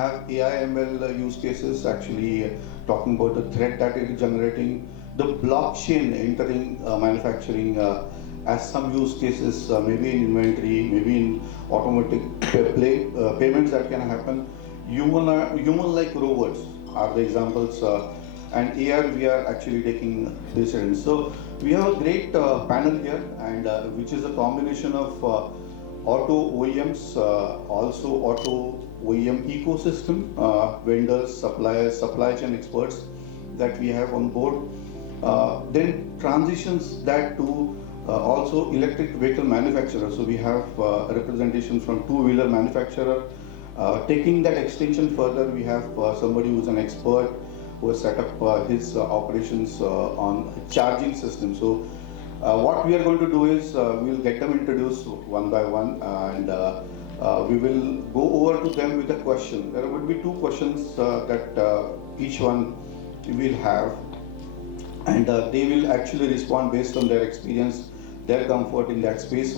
have AI ML use cases actually talking about the threat that it is generating, the blockchain entering manufacturing as some use cases, maybe in inventory, maybe in automatic payments that can happen. Human-like robots are the examples, and AR we are actually taking this in. So we have a great panel here, and which is a combination of auto OEMs, also auto OEM ecosystem, vendors, suppliers, supply chain experts that we have on board. Then transitions that to also electric vehicle manufacturers. So we have representation from two-wheeler manufacturer. Taking that extension further, we have somebody who's an expert who has set up his operations on charging system. So what we are going to do is we will get them introduced one by one, and we will go over to them with a question. There will be two questions that each one will have, and they will actually respond based on their experience, their comfort in that space.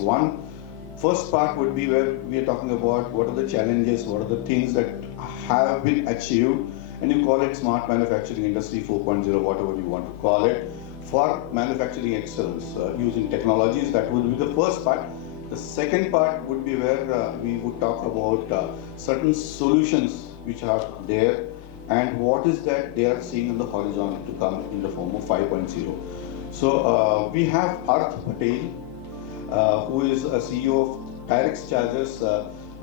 First part would be where we are talking about what are the challenges, what are the things that have been achieved, and you call it smart manufacturing industry 4.0, whatever you want to call it, for manufacturing excellence using technologies. That would be the first part. The second part would be where we would talk about certain solutions which are there and what is that they are seeing in the horizon to come in the form of 5.0. So we have Arth Patel, who is a CEO of Tirex Chargers,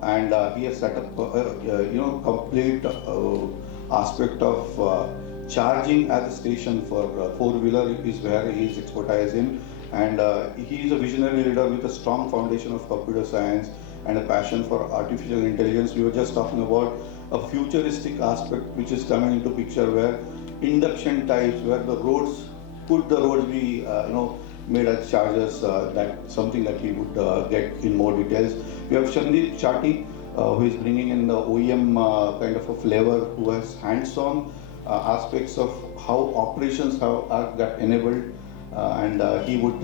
and he has set up complete aspect of charging as a station for four-wheeler is where he is expertise in, and he is a visionary leader with a strong foundation of computer science and a passion for artificial intelligence. We were just talking about a futuristic aspect which is coming into picture where induction types, where the roads, could the roads be made as chargers, that something that we would get in more details. We have Sandeep, Chati, who is bringing in the OEM kind of a flavor, who has hands-on aspects of how operations are got enabled, and he would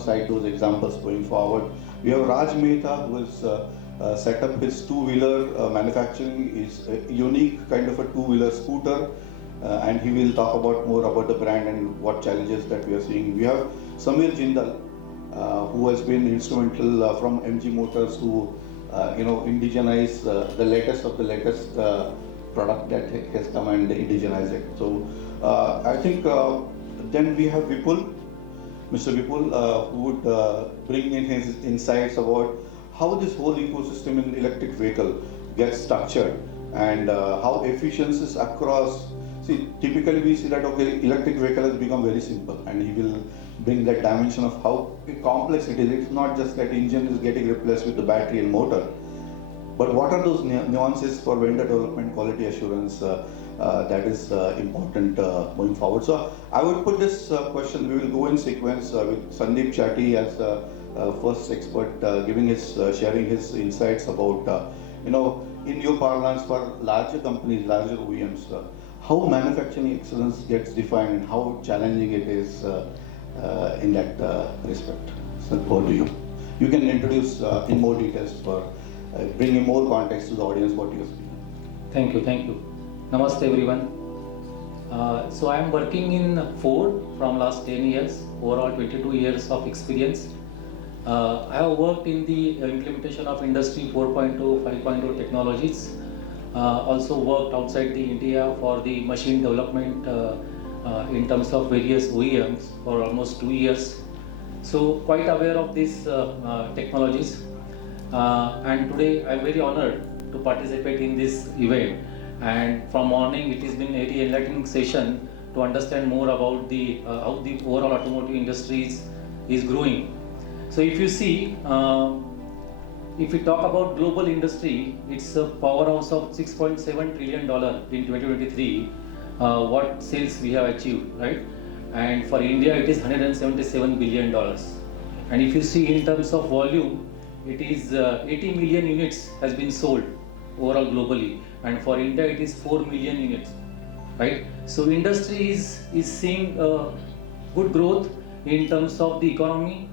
cite those examples going forward. We have Raj Mehta, who has set up his two-wheeler manufacturing, is a unique kind of a two-wheeler scooter, and he will talk about more about the brand and what challenges that we are seeing. We have Jindal, who has been instrumental from MG Motors to indigenize the latest of the latest product that has come and indigenize it. So I think then we have Vipul, Mr. Vipul, who would bring in his insights about how this whole ecosystem in electric vehicle gets structured and how efficiencies across. See, typically we see that electric vehicle has become very simple, and he will bring that dimension of how complex it is. It's not just that engine is getting replaced with the battery and motor, but what are those nuances for vendor development, quality assurance that is important going forward. So I would put this question, we will go in sequence with Sandeep Chati as the first expert sharing his insights about, in your parlance for larger companies, larger OEMs, how manufacturing excellence gets defined and how challenging it is in that respect. So over to you. You can introduce in more details for bringing more context to the audience what you are speaking. Thank you. Namaste everyone. So I am working in Ford from last 10 years, overall 22 years of experience. I have worked in the implementation of Industry 4.0, 5.0 technologies. Also worked outside the India for the machine development in terms of various OEMs for almost 2 years. So quite aware of these technologies. And today I am very honored to participate in this event. And from morning it has been a very enlightening session to understand more about the how the overall automotive industry is growing. So if you see, if we talk about global industry, it's a powerhouse of $6.7 trillion in 2023, what sales we have achieved, right? And for India, it is $177 billion. And if you see in terms of volume, it is 80 million units has been sold overall globally. And for India, it is 4 million units, right? So industry is seeing good growth in terms of the economy,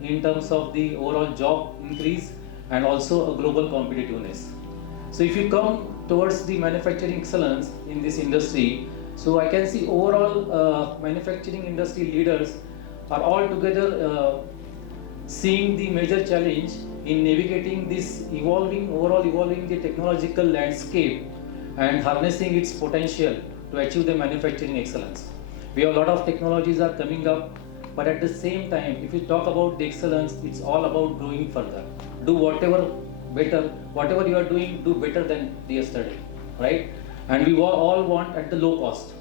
in terms of the overall job increase, and also a global competitiveness. So if you come towards the manufacturing excellence in this industry. So I can see overall manufacturing industry leaders are all together seeing the major challenge in navigating this overall evolving the technological landscape and harnessing its potential to achieve the manufacturing excellence. We have a lot of technologies are coming up, but at the same time, if you talk about the excellence, it's all about growing further. Do whatever better, whatever you are doing, do better than the yesterday, right? And we all want at the low cost.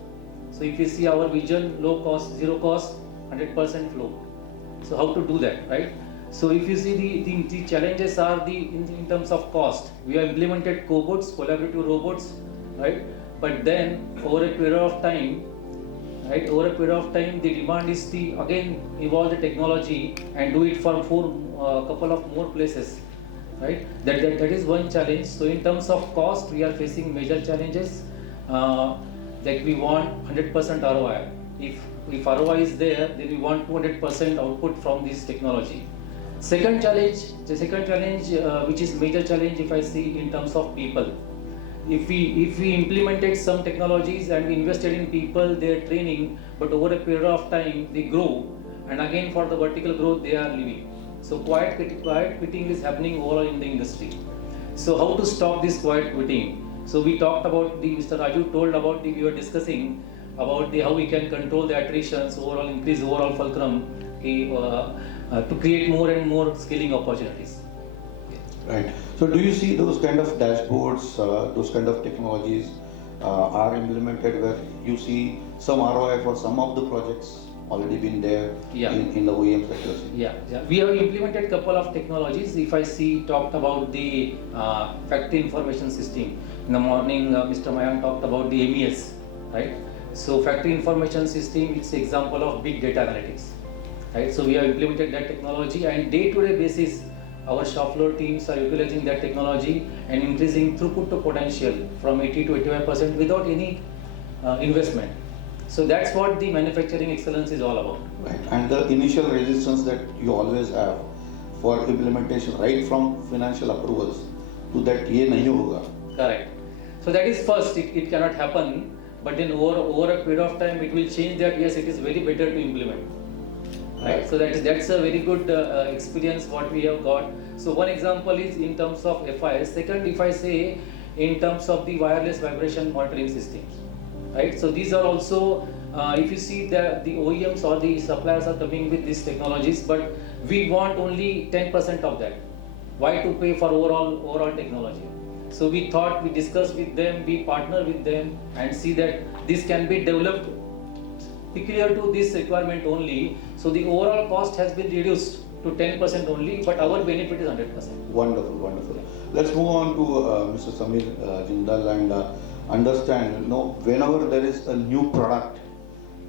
So if you see our vision, low cost, zero cost, 100% flow. So how to do that, right? So if you see the challenges are in terms of cost. We have implemented cobots, collaborative robots, right? But then over a period of time, right? Over a period of time, the demand is to again evolve the technology and do it for couple of more places, right? That is one challenge. So in terms of cost, we are facing major challenges. Like we want 100% ROI. If ROI is there, then we want 200% output from this technology. Second challenge, which is major challenge if I see in terms of people. If we implemented some technologies and we invested in people, their training, but over a period of time they grow, and again for the vertical growth they are leaving. So quiet quitting is happening overall in the industry. So how to stop this quiet quitting? So we talked about Mr. Raju told about we were discussing about how we can control the attritions, overall increase overall fulcrum to create more and more scaling opportunities. Right. So do you see those kind of dashboards, those kind of technologies are implemented where you see some ROI for some of the projects already been there in the OEM sectors? Yeah. We have implemented couple of technologies. If I see talked about the factory information system. In the morning, Mr. Mayank talked about the MES, right? So factory information system, it's an example of big data analytics, right? So we have implemented that technology, and day-to-day basis, our shop floor teams are utilizing that technology and increasing throughput to potential from 80 to 85% without any investment. So that's what the manufacturing excellence is all about. Right. And the initial resistance that you always have for implementation, right from financial approvals to that ye nahi hoga. Correct. So that is first, it cannot happen, but then over a period of time it will change that yes, it is very better to implement. Right. So that's a very good experience what we have got. So one example is in terms of FIS. Second, if I say in terms of the wireless vibration monitoring systems, right? So these are also, if you see the OEMs or the suppliers are coming with these technologies, but we want only 10% of that. Why to pay for overall technology? So we thought, we discussed with them, we partner with them and see that this can be developed peculiar to this requirement only. So the overall cost has been reduced to 10% only, but our benefit is 100%. Wonderful, wonderful. Let's move on to Mr. Samir Jindal and understand, whenever there is a new product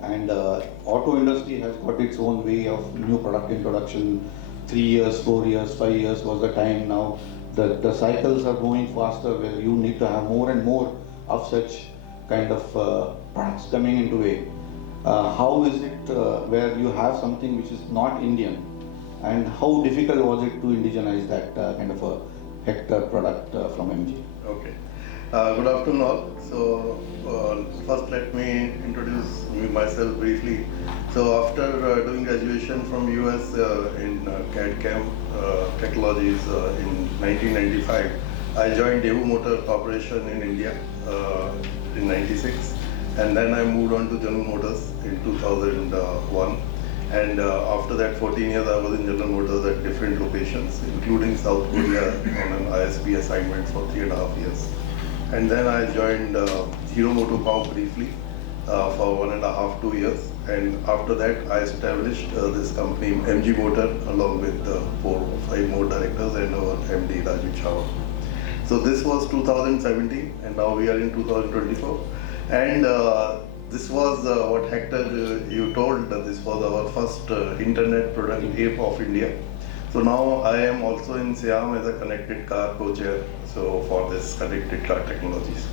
and auto industry has got its own way of new product introduction, 3 years, 4 years, 5 years was the time. Now the cycles are going faster where you need to have more and more of such kind of products coming into way. How is it where you have something which is not Indian, and how difficult was it to indigenize that kind of a hector product from MG? Okay. Good afternoon all. So first let me introduce myself briefly. So after doing graduation from US in CAD/CAM technologies in 1995, I joined Daewoo Motor Corporation in India in 96. And then I moved on to General Motors in 2001. And after that 14 years I was in General Motors at different locations, including South Korea on an ISP assignment for 3.5 years. And then I joined Hero MotoCorp briefly for 1.5 to 2 years. And after that I established this company MG Motor along with 4 or 5 more directors and our MD Raju Chawla. So this was 2017 and now we are in 2024. And this was what Hector you told, this was our first internet product ape of India. So now I am also in Siam as a connected car co-chair, so for this connected car technologies.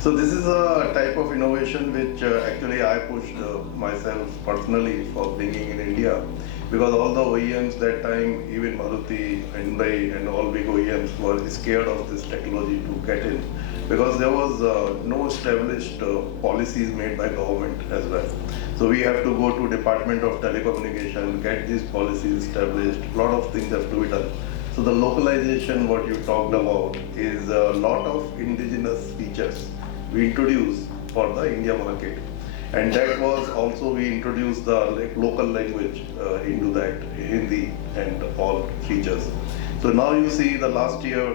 So this is a type of innovation which actually I pushed myself personally for bringing in India, because all the OEMs that time, even Maruti, Hyundai and all big OEMs were scared of this technology to get in, because there was no established policies made by government as well. So we have to go to Department of Telecommunication, get these policies established, a lot of things have to be done. So the localization, what you talked about, is a lot of indigenous features we introduced for the India market. And that was also, we introduced the local language into that, Hindi and all features. So now you see the last year,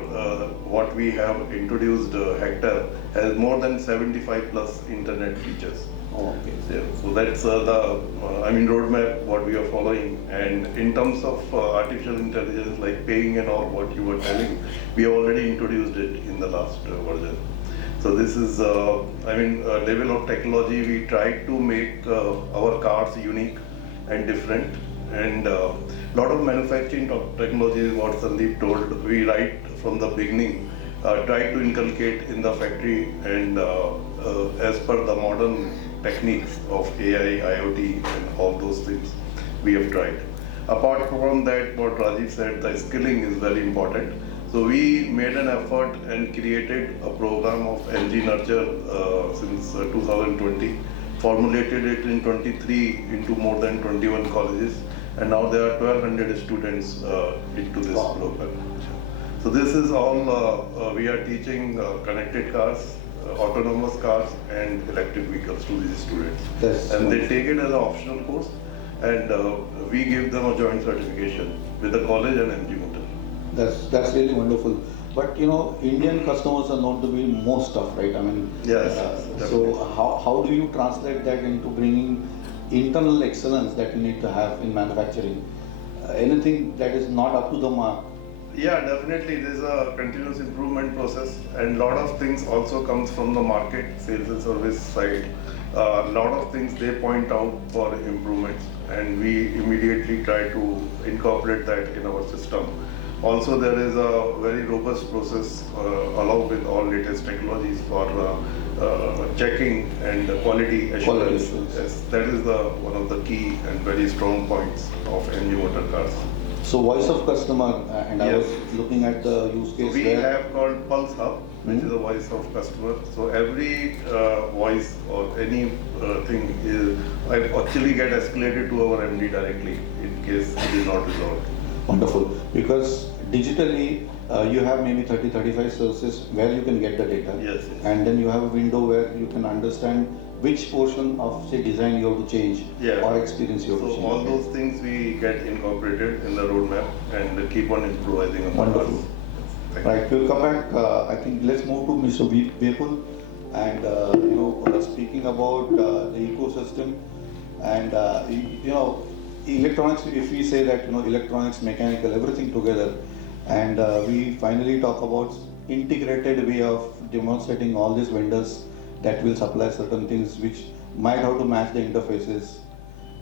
what we have introduced, Hector, has more than 75 plus internet features. Oh, okay. Yeah, so that's roadmap what we are following. And in terms of artificial intelligence, like paying and all what you were telling, we have already introduced it in the last version. So this is, level of technology. We tried to make our cars unique and different. And lot of manufacturing technology is what Sandeep told. We right from the beginning tried to inculcate in the factory and as per the modern techniques of AI, IoT and all those things we have tried. Apart from that, what Rajiv said, the skilling is very important. So we made an effort and created a program of NG Nurture since 2020, formulated it in 23 into more than 21 colleges, and now there are 1200 students into this program. So this is all we are teaching connected cars, autonomous cars and electric vehicles to these students. That's and they wonderful. take it as an optional course, and we give them a joint certification with the college and MG Motor. That's really wonderful. But you know, Indian customers are known to be most tough, right? I mean, Yes, so definitely. how do you translate that into bringing internal excellence that you need to have in manufacturing? Anything that is not up to the mark? Yeah, definitely. There's a continuous improvement process, and lot of things also comes from the market, sales and service side. A lot of things they point out for improvements, and we immediately try to incorporate that in our system. Also, there is a very robust process along with all latest technologies for checking and quality assurance. Quality assurance. Yes, that is the one of the key and very strong points of MG Motor cars. So voice of customer, and I Yes. was looking at the use case We where have called Pulse Hub, which Mhm. is a voice of customer. So every voice or any thing is actually get escalated to our MD directly in case it is not resolved. wonderful, because digitally you have maybe 30-35 services where you can get the data. Yes, yes. And then you have a window where you can understand which portion of say design you have to change Yeah. or experience you have to So change. all those things we get incorporated in the roadmap and keep on improvising on the Wonderful. cars. Thank you. Right, we'll come back. I think let's move to Mr. Vipul, and speaking about the ecosystem and electronics. If we say that electronics, mechanical, everything together, and we finally talk about integrated way of demonstrating all these vendors that will supply certain things which might have to match the interfaces.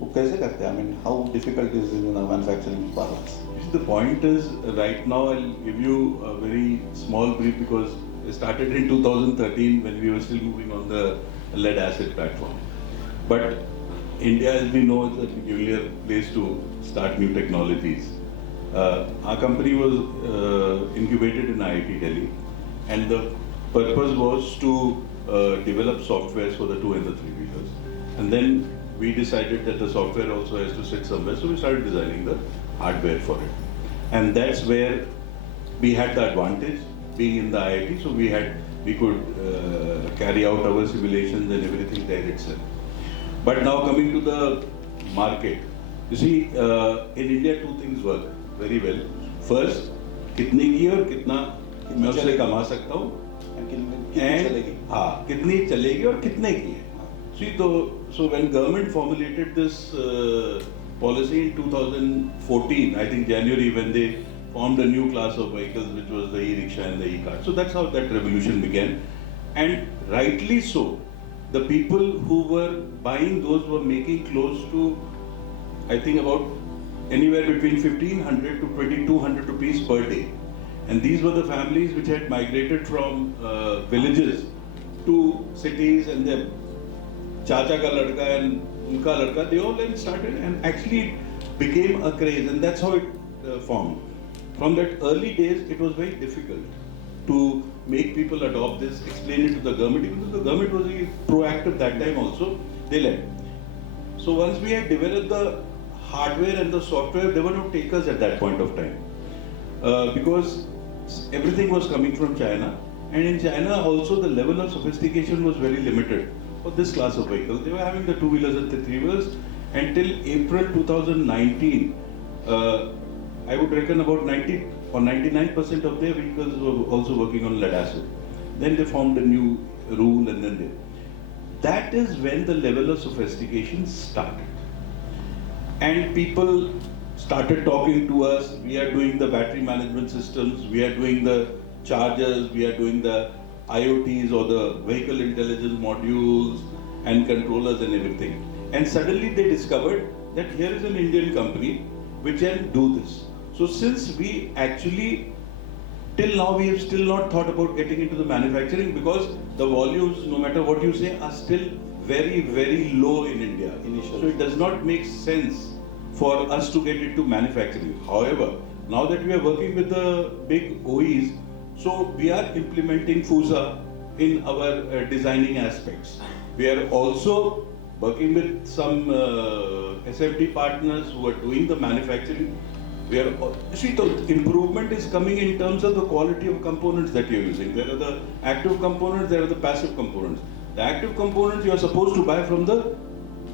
वो कैसे करते हैं? I mean, how difficult is it in the manufacturing parlance? The point is, right now I'll give you a very small brief because it started in 2013 when we were still moving on the lead acid platform. But India, as we know, is a peculiar place to start new technologies. Our company was incubated in IIT Delhi, and the purpose was to develop softwares for the 2 and the 3 wheelers. And then we decided that the software also has to sit somewhere, so we started designing the hardware for it. And that's where we had the advantage, being in the IIT, so we could carry out our simulations and everything there itself. But now coming to the market, you see, in India 2 things work very well. First, कितने की है और कितना मैं उससे कमा सकता हूँ, and कितनी चलेगी और कितने की है. See, so when government formulated this policy in 2014, I think January, when they formed a new class of vehicles, which was the e-rickshaw and the e-car. So that's how that revolution began, and rightly so. The people who were buying those were making close to, I think, about anywhere between 1,500 to 2,200 rupees per day. And these were the families which had migrated from villages to cities, and their chacha ka ladka and unka ladka, they all then started. And actually, became a craze, and that's how it formed. From that early days, it was very difficult to make people adopt this, explain it to the government, even though the government was really proactive that time also, they led. So once we had developed the hardware and the software, there were no takers at that point of time. Because everything was coming from China, and in China also the level of sophistication was very limited for this class of vehicles. They were having the two-wheelers and the three-wheelers until April 2019. I would reckon about 90 or 99% of their vehicles were also working on lead acid. Then they formed a new rule, and then that is when the level of sophistication started. And people started talking to us. We are doing the battery management systems, we are doing the chargers, we are doing the IoTs or the vehicle intelligence modules and controllers and everything. And suddenly they discovered that here is an Indian company which can do this. So since we actually, till now we have still not thought about getting into the manufacturing, because the volumes, no matter what you say, are still very, very low in India initially. So it does not make sense for us to get into manufacturing. However, now that we are working with the big OEs, so we are implementing FUSA in our designing aspects. We are also working with some SFD partners who are doing the manufacturing. See, the improvement is coming in terms of the quality of components that you're using. There are the active components, there are the passive components. The active components you are supposed to buy from the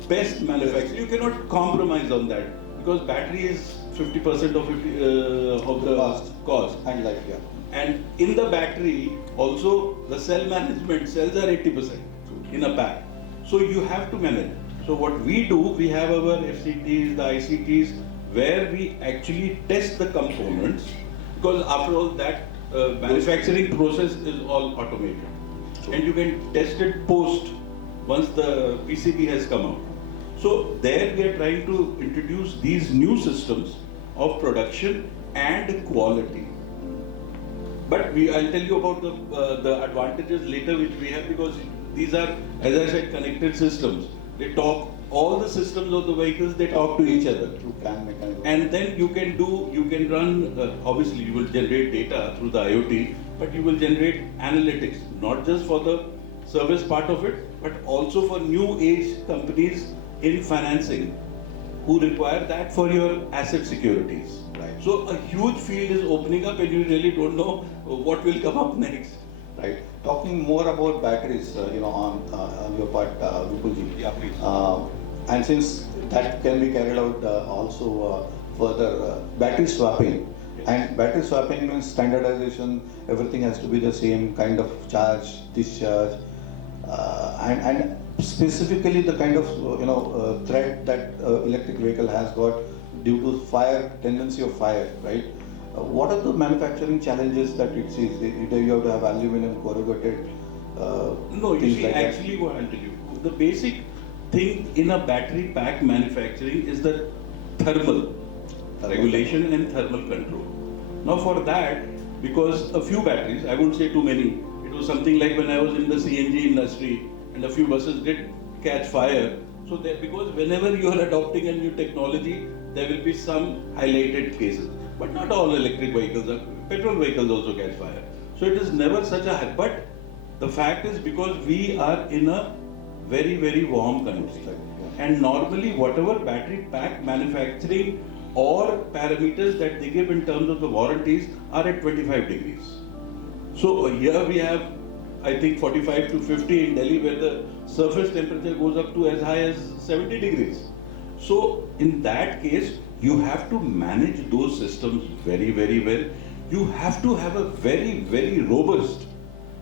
best manufacturer. You cannot compromise on that, because battery is 50% of the cost. And life, yeah. And in the battery, also the cell management, cells are 80% in a pack. So you have to manage. So what we do, we have our FCTs, the ICTs, where we actually test the components, because after all that manufacturing process is all automated. And you can test it post, once the PCB has come out. So there we are trying to introduce these new systems of production and quality. But I'll tell you about the advantages later which we have, because these are, as I said, connected systems. They talk, all the systems of the vehicles, they talk to each other. And then you can run, obviously you will generate data through the IoT, but you will generate analytics, not just for the service part of it, but also for new age companies in financing who require that for your asset securities. Right. So a huge field is opening up, and you really don't know what will come up next. Right. Talking more about batteries, on your part, Vipulji. Yeah, please. And since that can be carried out also further, battery swapping. Yes. And battery swapping means standardization, everything has to be the same kind of charge, discharge, and specifically the kind of threat that electric vehicle has got due to fire, tendency of fire, right? What are the manufacturing challenges that it sees? Either you have to have aluminum corrugated No, you things see, like that. actually what I'll tell you, the basic thing in a battery pack manufacturing is the thermal regulation and thermal control. Now for that, because a few batteries, I won't say too many, it was something like when I was in the CNG industry and a few buses did catch fire. So that, because whenever you are adopting a new technology, there will be some highlighted cases. But not all electric vehicles, petrol vehicles also catch fire. So it is never such a high, but the fact is, because we are in a very, very warm country, and normally whatever battery pack manufacturing or parameters that they give in terms of the warranties are at 25 degrees. So here we have, I think, 45 to 50 in Delhi, where the surface temperature goes up to as high as 70 degrees. So in that case, you have to manage those systems very, very well. You have to have a very, very robust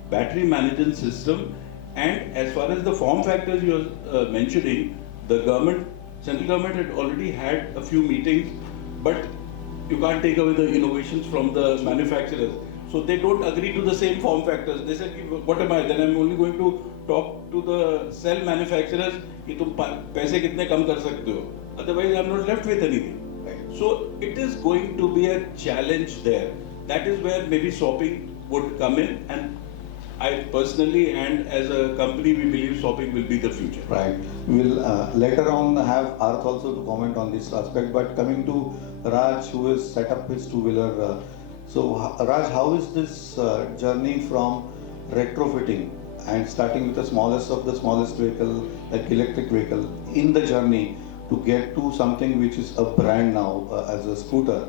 battery management system. And as far as the form factors you are mentioning, the government, central government had already had a few meetings, but you can't take away the innovations from the manufacturers. So they don't agree to the same form factors. They said, what am I? Then I'm only going to talk to the cell manufacturers कि तुम पैसे कितने कम कर सकते हो. Otherwise, I'm not left with anything. Right. So it is going to be a challenge there. That is where maybe swapping would come in, and I personally and as a company, we believe swapping will be the future. Right. We'll later on have Arth also to comment on this aspect. But coming to Raj, who has set up his two-wheeler. Raj, how is this journey from retrofitting and starting with the smallest of the smallest vehicle, like electric vehicle, in the journey to get to something which is a brand now as a scooter?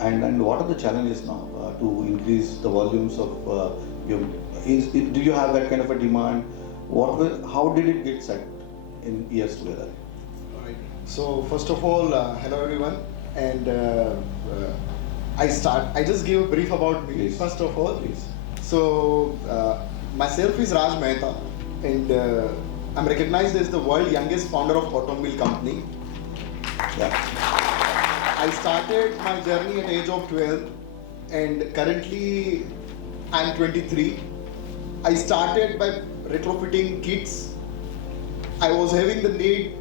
And what are the challenges now to increase the volumes of do you have that kind of a demand? How did it get set in years together? Alright. So first of all, hello everyone, and I just give a brief about me. Please. First of all, Please. So myself is Raj Mehta, and I'm recognized as the world youngest founder of automobile company. Yeah. I started my journey at age of 12, and currently I'm 23. I started by retrofitting kits. I was having the need,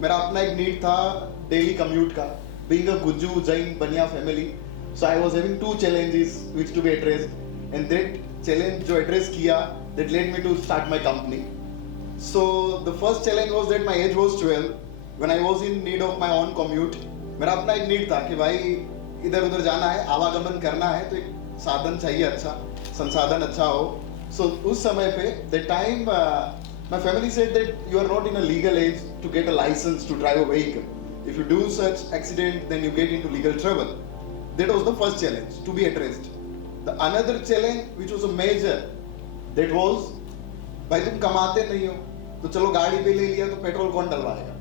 मेरा अपना एक need था daily commute का. Being a Guju Jain Banya family, so I was having two challenges which to be addressed, and that challenge जो address किया, that led me to start my company. So the first challenge was that my age was 12 when I was in need of my own commute. मेरा अपना एक need था कि भाई इधर उधर जाना है, आवागमन करना है, तो एक साधन चाहिए अच्छा, संसाधन अच्छा हो. So उस समय पे that time my family said that you are not in a legal age to get a license to drive a vehicle. If you do such accident, then you get into legal trouble. That was the first challenge to be addressed. The another challenge which was a major, that was भाई तुम कमाते नहीं हो तो चलो गाड़ी पे ले लिया तो पेट्रोल कौन डलवाएगा.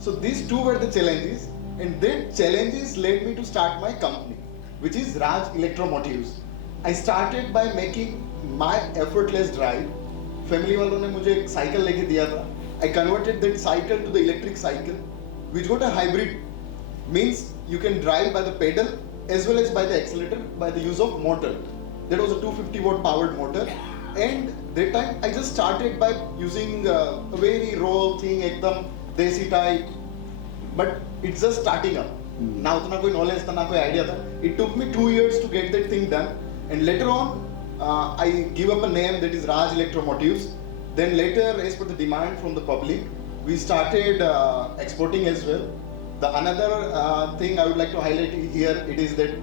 So these two were the challenges, and that challenges led me to start my company, which is Raj Electromotives. I started by making my effortless drive. Family वालों ने मुझे एक साइकिल लेके दिया था. I converted that cycle to the electric cycle, which got a hybrid, means you can drive by the pedal as well as by the accelerator by the use of motor. That was a 250 watt powered motor, and that time I just started by using a very raw thing, एकदम देसी type, but it's just starting up. ना उतना कोई knowledge था, ना कोई idea था. It took me 2 years to get that thing done, and later on I give up a name that is Raj Electromotives. Then later, as per the demand from the public, we started exporting as well. The another thing I would like to highlight here, it is that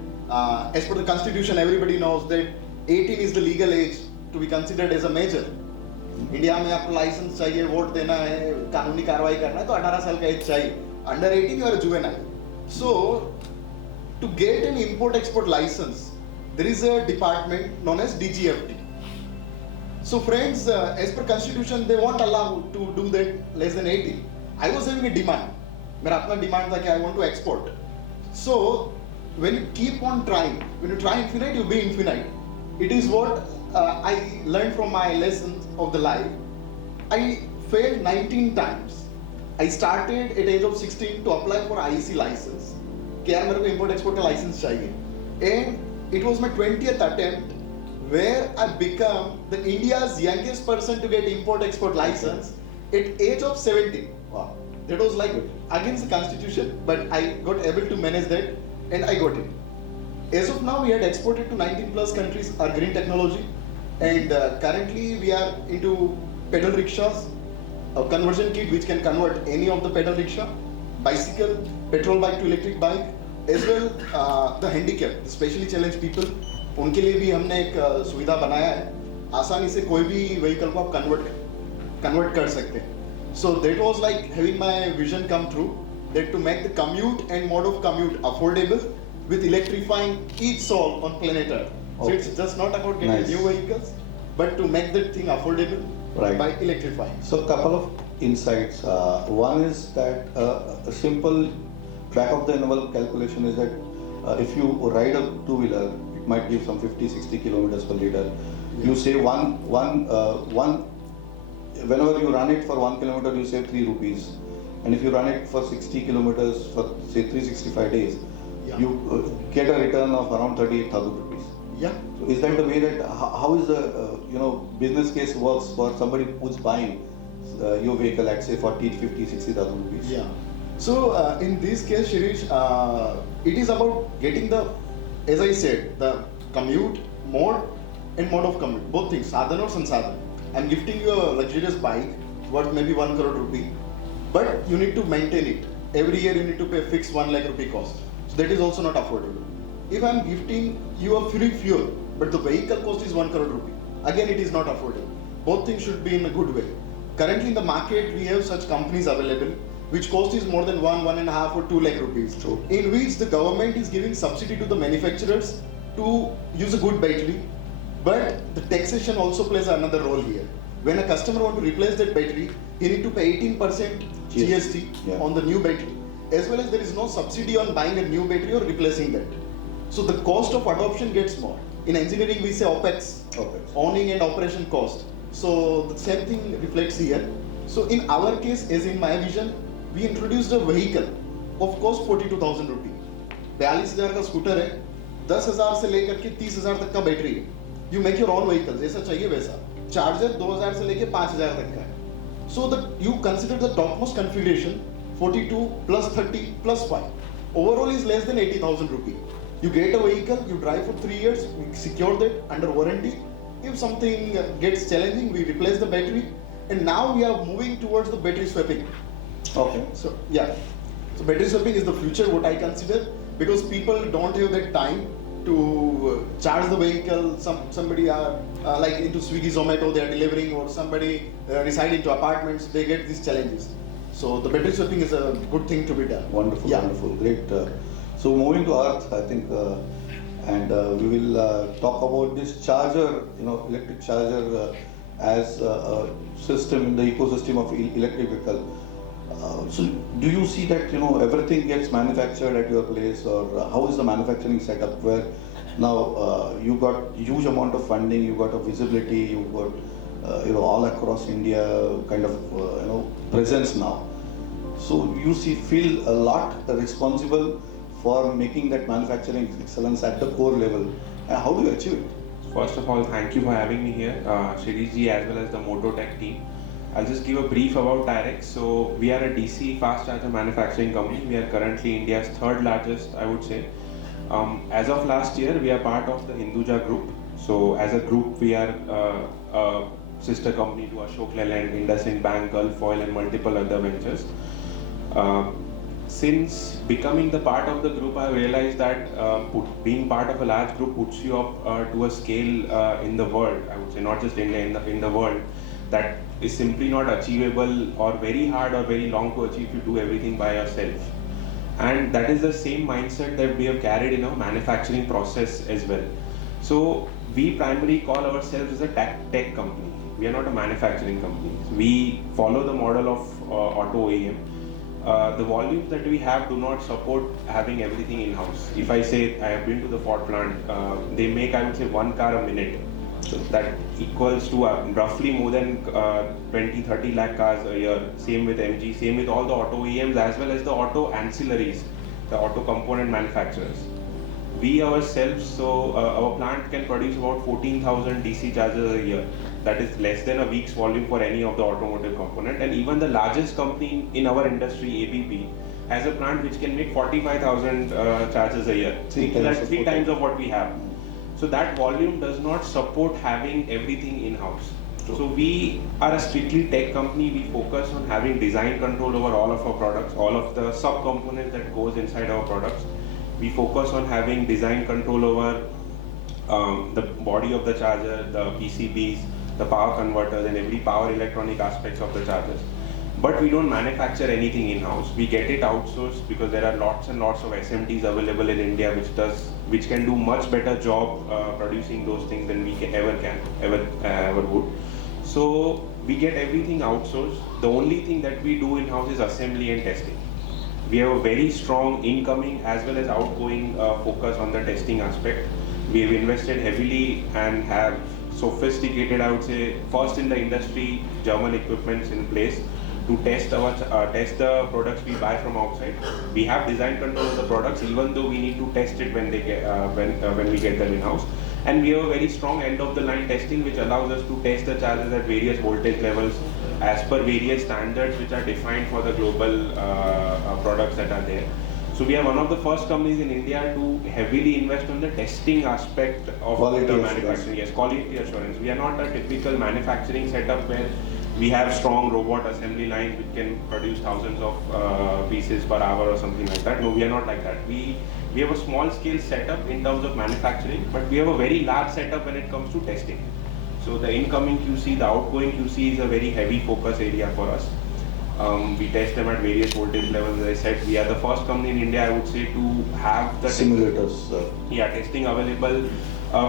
as per the constitution, everybody knows that 18 is the legal age to be considered as a major. India में आपको licence चाहिए, vote देना है, कानूनी कार्रवाई करना है, तो 18 साल का एज चाहिए. Under 18 you are a juvenile. So to get an import-export license, there is a department known as DGFT. So friends, as per constitution, they won't allow to do that less than 18. I was having a demand. मेरा अपना demand था कि I want to export. So when you keep on trying, when you try infinite, you be infinite. It is what I learned from my lessons of the life. I failed 19 times. I started at age of 16 to apply for IEC license. कि यार मेरे को import export का license चाहिए. And it was my 20th attempt where I become the India's youngest person to get import-export license at age of 17. Wow. That was like against the constitution, but I got able to manage that, and I got it. As of now, we had exported to 19 plus countries our green technology, and currently we are into pedal rickshaws, a conversion kit which can convert any of the pedal rickshaw, bicycle, petrol bike to electric bike, as well the handicapped, specially challenged people. उनके लिए भी हमने एक सुविधा बनाया है. आसानी से कोई भी व्हीकल को आप कन्वर्ट कर सकते हैं. So that was like having my vision come true, that to make the commute and mode of commute affordable with electrifying each soul on planet Earth. So Okay. it's just not about getting Nice. new vehicles, but to make that thing affordable Right. by electrifying. So a couple of insights. One is that a simple back of the envelope calculation is that if you ride a two-wheeler, it might give some 50-60 kilometers per liter. Yeah. You say whenever you run it for 1 kilometer, you save 3 rupees. And if you run it for 60 kilometers for say 365 days, Yeah. you get a return of around 38,000 rupees. Yeah. So is that the way that how is the business case works for somebody who's buying your vehicle at say 40, 50, 60,000 rupees? Yeah. So in this case, Shirish, it is about getting the, as I said, the commute mode and mode of commute. Both things, sadhan or sansadhan. I'm gifting you a luxurious bike worth maybe 1 crore rupee, but you need to maintain it. Every year you need to pay fixed 1 lakh rupee cost. So that is also not affordable. If I'm gifting you a free fuel, but the vehicle cost is 1 crore rupee, again it is not affordable. Both things should be in a good way. Currently in the market we have such companies available which cost is more than 1.5 or 2 lakh rupees. True. In which the government is giving subsidy to the manufacturers to use a good battery, but the taxation also plays another role here. When a customer want to replace that battery, he need to pay 18% GST Yeah. on the new battery, as well as there is no subsidy on buying a new battery or replacing that. So the cost of adoption gets more. In engineering we say OPEX, Okay. owning and operation cost. So the same thing reflects here. So in our case, as in my vision, we introduced a vehicle of cost 42,000 रुपी. 42,000 का scooter है, 10,000 से लेकर के 30,000 तक का battery है. You make your own vehicle, जैसा चाहिए वैसा. चार्जर 2,000 से लेके 5,000 तक का है. So that you consider the topmost configuration 42 plus 30 plus 5. Overall is less than 80,000 rupee. You get a vehicle, you drive for 3 years, we secure that under warranty. If something gets challenging, we replace the battery. And now we are moving towards the battery swapping. Okay. So yeah, so battery swapping is the future what I consider, because people don't have that time to charge the vehicle. Somebody are like into Swiggy, Zomato, they are delivering, or somebody reside into apartments, they get these challenges. So the battery swapping is a good thing to be done. Wonderful, Yeah. wonderful, great. So moving to Arth, I think, and we will talk about this charger, electric charger as a system in the ecosystem of electric vehicle. So do you see that everything gets manufactured at your place, or how is the manufacturing setup where now you got huge amount of funding, you got a visibility, you got all across India kind of presence now. So you feel a lot responsible for making that manufacturing excellence at the core level, and how do you achieve it? First of all, thank you for having me here, Shirish ji, as well as the Moderator team. I'll just give a brief about Tirex. So we are a DC fast charger manufacturing company. We are currently India's third largest, I would say. As of last year, we are part of the Hinduja group. So as a group, we are a sister company to Ashok Leyland, IndusInd Bank, Gulf Oil, and multiple other ventures. Since becoming the part of the group, I realized that being part of a large group puts you up to a scale in the world, I would say, not just India, in the world, that is simply not achievable, or very hard or very long to achieve if you do everything by yourself. And that is the same mindset that we have carried in our manufacturing process as well. So we primarily call ourselves as a tech company. We are not a manufacturing company. We follow the model of auto OEM. The volumes that we have do not support having everything in-house. If I say I have been to the Ford plant, they make, I would say, 1 car a minute. So that equals to roughly more than 20-30 lakh cars a year. Same with MG, same with all the auto OEMs as well as the auto ancillaries, the auto component manufacturers. We ourselves, so our plant can produce about 14,000 DC chargers a year. That is less than a week's volume for any of the automotive component. And even the largest company in our industry, ABB, has a plant which can make 45,000 chargers a year. That's 3 times of what we have. So that volume does not support having everything in-house. So we are a strictly tech company. We focus on having design control over all of our products, all of the sub-components that goes inside our products. We focus on having design control over the body of the charger, the PCBs, the power converters, and every power electronic aspects of the chargers. But we don't manufacture anything in-house. We get it outsourced because there are lots and lots of SMTs available in India which can do much better job producing those things than we ever would. So we get everything outsourced. The only thing that we do in-house is assembly and testing. We have a very strong incoming as well as outgoing focus on the testing aspect. We have invested heavily and have sophisticated, I would say, first in the industry, German equipments in place to test the products we buy from outside. We have design control of the products, even though we need to test it when we get them in-house. And we have a very strong end-of-the-line testing, which allows us to test the chargers at various voltage levels as per various standards which are defined for the global products that are there. So we are one of the first companies in India to heavily invest on the testing aspect of Quality the assurance. manufacturing. Yes, quality assurance. We are not a typical manufacturing setup where we have strong robot assembly lines which can produce thousands of pieces per hour or something like that. No, we are not like that. We have a small scale setup in terms of manufacturing, but we have a very large setup when it comes to testing. So the incoming QC, the outgoing QC is a very heavy focus area for us. We test them at various voltage levels. As I said, we are the first company in India, I would say, to have the Simulators. testing available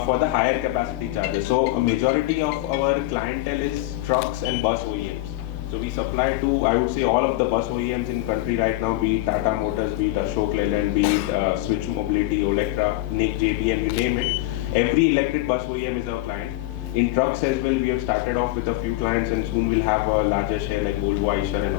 for the higher capacity chargers. So a majority of our clientele is trucks and bus OEMs. So we supply to, I would say, all of the bus OEMs in country right now, be it Tata Motors, be it Ashok Leyland, be it Switch Mobility, Olectra, Nick, JBM, you name it. Every electric bus OEM is our client. In trucks as well, we have started off with a few clients and soon we'll have a larger share like Volvo, Eicher and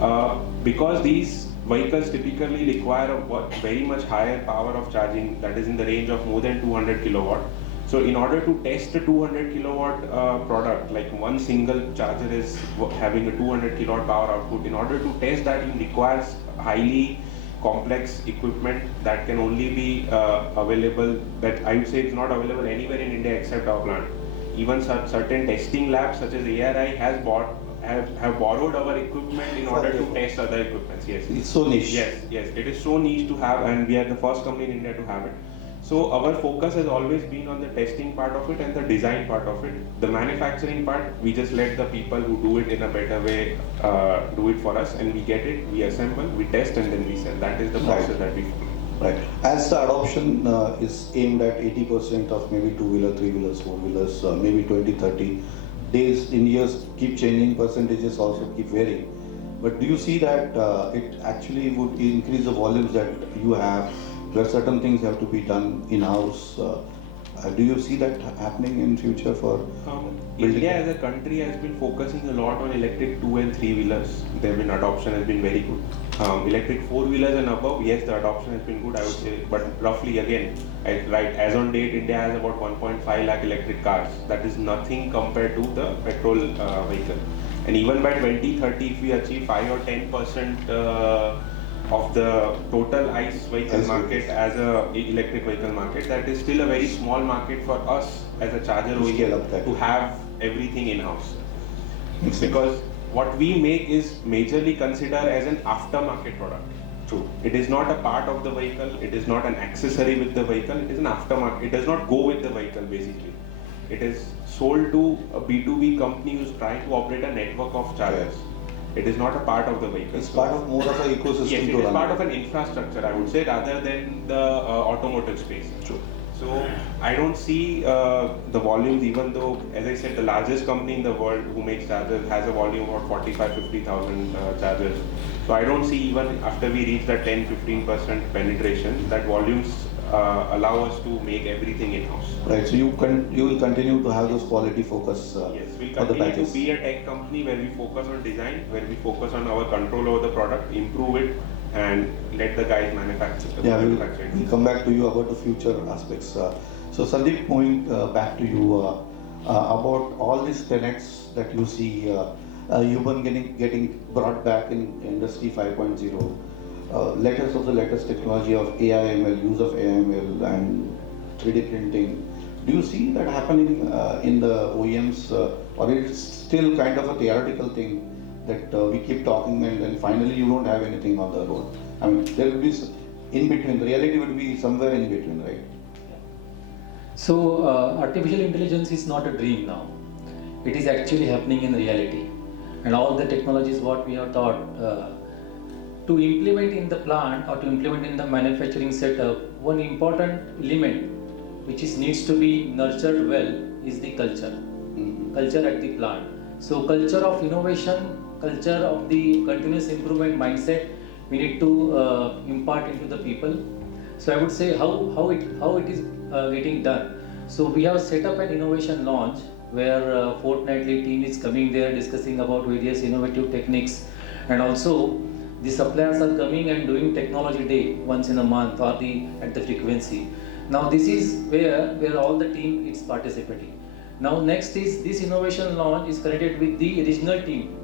all. Because these vehicles typically require a very much higher power of charging, that is in the range of more than 200 kilowatt. So in order to test a 200 kilowatt product, like one single charger is having a 200 kilowatt power output, in order to test that it requires highly complex equipment that can only be available, that I would say it's not available anywhere in India except our plant. Even certain testing labs such as ARI have borrowed our equipment in order to test other equipments. Yes. It's so niche. Yes, it is so niche to have, and we are the first company in India to have it. So our focus has always been on the testing part of it and the design part of it. The manufacturing part, we just let the people who do it in a better way do it for us, and we get it, we assemble, we test, and then we sell. That is the process that we follow. Right. As the adoption is aimed at 80% of maybe two-wheeler, three-wheelers, four-wheelers, maybe 20, 30, days in years keep changing, percentages also keep varying. But do you see that it actually would increase the volumes that you have, where certain things have to be done in-house? Do you see that happening in future for India as a country has been focusing a lot on electric 2 and 3 wheelers. Adoption has been very good. Electric 4 wheelers and above, yes, the adoption has been good, I would say. But roughly again, as on date, India has about 1.5 lakh electric cars. That is nothing compared to the petrol vehicle. And even by 2030, if we achieve 5 or 10% of the total ICE vehicle market as a electric vehicle market, that is still a very small market for us as a charger OEM to have everything in-house. Because what we make is majorly considered as an aftermarket product. True. It is not a part of the vehicle, it is not an accessory with the vehicle, it is an aftermarket. It does not go with the vehicle basically. It is sold to a B2B company who is trying to operate a network of chargers. It is not a part of the vehicle. It's part of more of an ecosystem. Yes, it is part of an infrastructure, I would say, rather than the automotive space. True. So I don't see the volumes, even though, as I said, the largest company in the world who makes chargers has a volume of 45-50,000 chargers. So I don't see, even after we reach that 10-15% penetration, that volumes allow us to make everything in-house. Right. So you will continue to have those quality focus. Yes, we continue to be a tech company where we focus on design, where we focus on our control over the product, improve it, and let the guys manufacture. We'll come back to you about the future aspects. So Sandeep, moving back to you about all these tenets that you see, you've been getting brought back in Industry 5.0. Letters of the latest technology of AI/ML, use of AI/ML and 3D printing. Do you see that happening in the OEMs, or it's still kind of a theoretical thing that we keep talking and then finally you don't have anything on the road? I mean, there will be in between. The reality would be somewhere in between, right? So artificial intelligence is not a dream now. It is actually happening in reality, and all the technologies what we have taught to implement in the plant or to implement in the manufacturing setup. One important element which needs to be nurtured well is the culture. Culture at the plant. So culture of innovation, culture of the continuous improvement mindset, we need to impart into the people. So I would say how it is getting done. So we have set up an innovation launch where fortnightly team is coming there discussing about various innovative techniques, and also the suppliers are coming and doing technology day once in a month or at the frequency. Now this is where all the team is participating. Now next is this innovation launch is connected with the regional team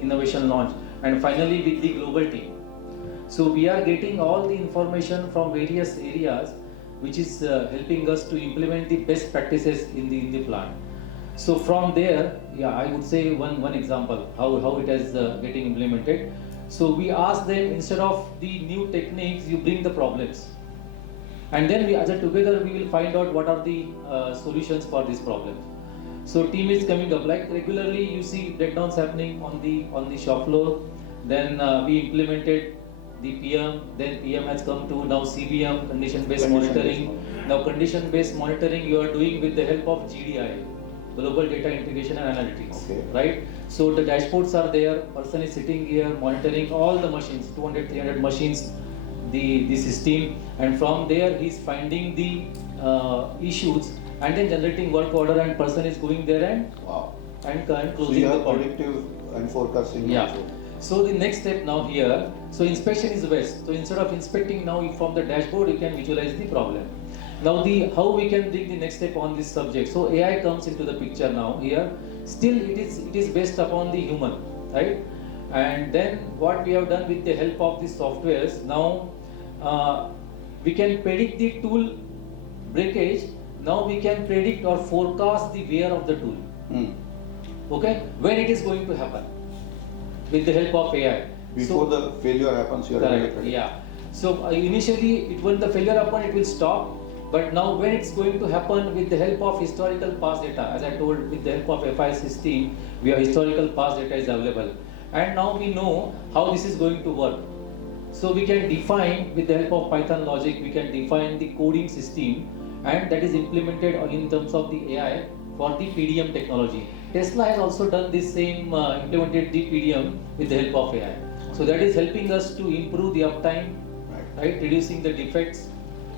innovation launch, and finally with the global team. So we are getting all the information from various areas, which is helping us to implement the best practices in the plant. So from there, yeah, I would say one example how it is getting implemented. So we ask them, instead of the new techniques, you bring the problems, and then we, as a together, we will find out what are the solutions for this problem. So team is coming up, like regularly you see breakdowns happening on the shop floor. Then we implemented the PM, then PM has come to now CBM, condition-based monitoring. Now condition-based monitoring you are doing with the help of GDI, Global Data Integration and Analytics, Okay. right? So the dashboards are there, person is sitting here monitoring all the machines, 200, 300 machines, the system, and from there he's finding the issues and then generating work order, and person is going there Wow. and So closing you the have problem. predictive and forecasting Yeah. also. So the next step now here, so inspection is best. So instead of inspecting now from the dashboard, you can visualize the problem. Now how we can bring the next step on this subject. So AI comes into the picture now here. Still it is based upon the human, right? And then what we have done with the help of the softwares, now we can predict the tool breakage. Now we can predict or forecast the wear of the tool. Okay, when it is going to happen with the help of AI. Before the failure happens, you are able to Correct, predict. yeah. So initially, when the failure happen, it will stop. But now when it's going to happen with the help of historical past data, as I told, with the help of FI system, we have historical past data is available. And now we know how this is going to work. So we can define, with the help of Python logic, we can define the coding system, and that is implemented in terms of the AI for the PDM technology. Tesla has also done the same, implemented the PDM with the help of AI. So that is helping us to improve the uptime, right, reducing the defects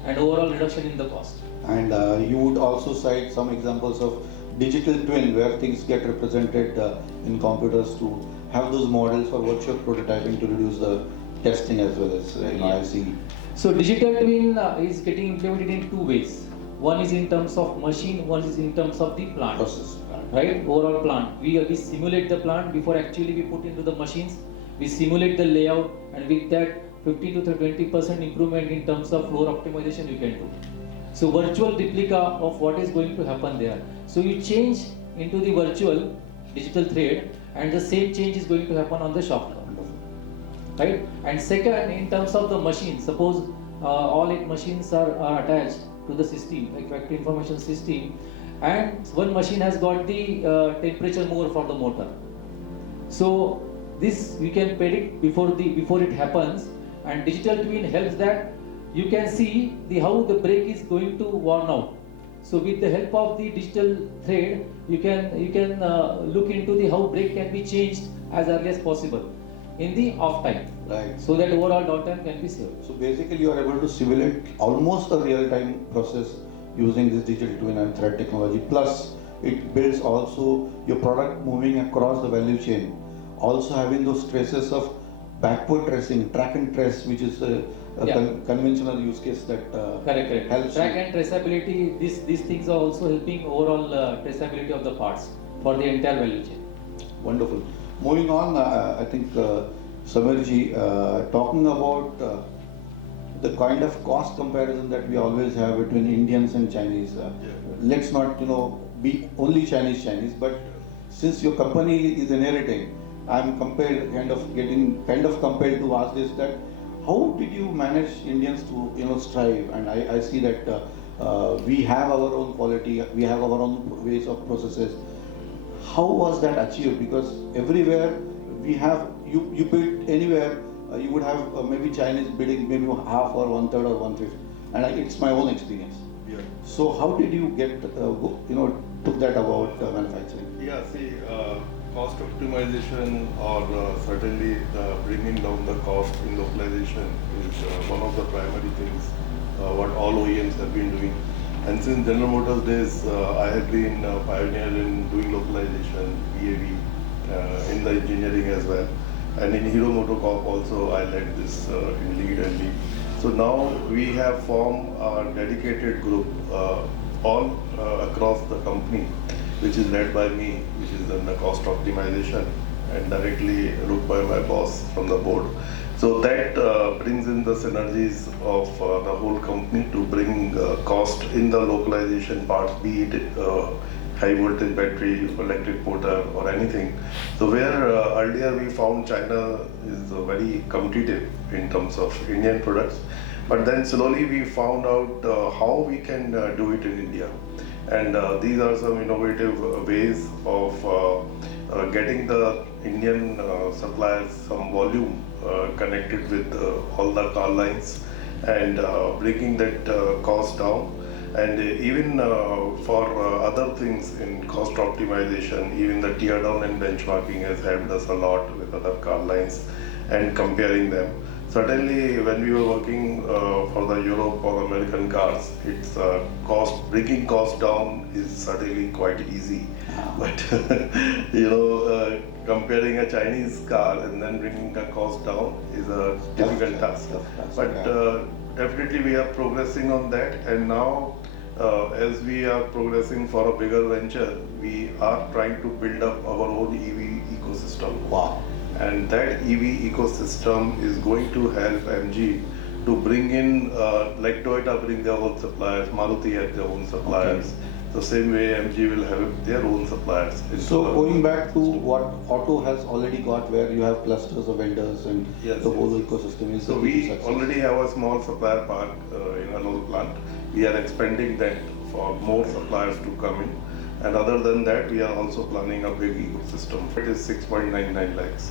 and overall reduction in the cost. And you would also cite some examples of digital twin where things get represented in computers to have those models for virtual prototyping to reduce the testing as well as I see. So digital twin is getting implemented in two ways. One is in terms of machine, one is in terms of the plant. Process. Right, overall plant. We simulate the plant before actually we put into the machines. We simulate the layout, and with that 15 to 20% improvement in terms of floor optimization you can do. So virtual replica of what is going to happen there. So you change into the virtual digital thread, and the same change is going to happen on the shop floor. Right? And second, in terms of the machine, suppose all 8 machines are attached to the system, like factory information system, and one machine has got the temperature mover for the motor. So this we can predict before it happens, and digital twin helps that you can see how the brake is going to worn out. So with the help of the digital thread, you can look into how brake can be changed as early as possible in the off time. Right. So that overall downtime can be saved. So basically you are able to simulate almost a real-time process using this digital twin and thread technology. Plus it builds also your product moving across the value chain. Also having those traces of backward tracing, track and trace, which is a conventional use case that Correct. helps Track you. and traceability, these things are also helping overall traceability of the parts for the entire value chain. Wonderful. Moving on, I think Samirji, talking about the kind of cost comparison that we always have between Indians and Chinese. Let's not, be only Chinese, but since your company is inheriting, I'm kind of compelled to ask this, that how did you manage Indians to, strive? And I see that we have our own quality, we have our own ways of processes. How was that achieved? Because everywhere we have, you bid anywhere, you would have maybe Chinese bidding maybe half or 1/3 or 1/5, and it's my own experience. Yeah. So how did you get, took that about manufacturing? Yeah, see, cost optimization or certainly bringing down the cost in localization is one of the primary things what all OEMs have been doing. And since General Motors days, I have been a pioneer in doing localization, VAV, in the engineering as well. And in Hero MotoCorp also, I led this in lead and lead. So now we have formed a dedicated group all across the company, which is led by me, which is in the cost optimization and directly looked by my boss from the board. So that brings in the synergies of the whole company to bring cost in the localization part, be it high voltage battery, electric motor or anything. So where earlier we found China is very competitive in terms of Indian products, but then slowly we found out how we can do it in India. And these are some innovative ways of getting the Indian suppliers some volume connected with all the car lines and bringing that cost down. And even for other things in cost optimization, even the tear down and benchmarking has helped us a lot with other car lines and comparing them. Certainly, when we were working for the Europe or American cars, it's bringing cost down is certainly quite easy. But comparing a Chinese car and then bringing the cost down is a difficult task. But definitely we are progressing on that, and now as we are progressing for a bigger venture, we are trying to build up our own EV ecosystem. Wow. And that EV ecosystem is going to help MG to bring in, like Toyota bring their own suppliers, Maruti have their own suppliers. Okay. The same way MG will have their own suppliers. So going back to what Auto has already got, where you have clusters of vendors and Yes, the whole yes. ecosystem is So the we success. already have a small supplier park in our plant. We are expanding that for more suppliers to come in. And other than that, we are also planning a big ecosystem. It is 6.99 lakhs.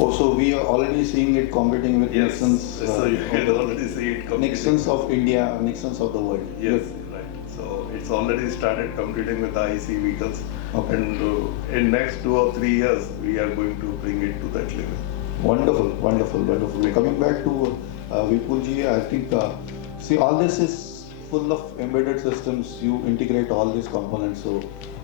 Oh, so we are already seeing it competing with Yes, Nixons. so you can already see it competing. Nixons of India, Nixons of the world. Yes, right. So it's already started competing with the IC vehicles. Okay. And in next 2 or 3 years, we are going to bring it to that level. Wonderful, wonderful, wonderful. Coming back to Vipulji, I think, see, all this is full of embedded systems. You integrate all these components. So,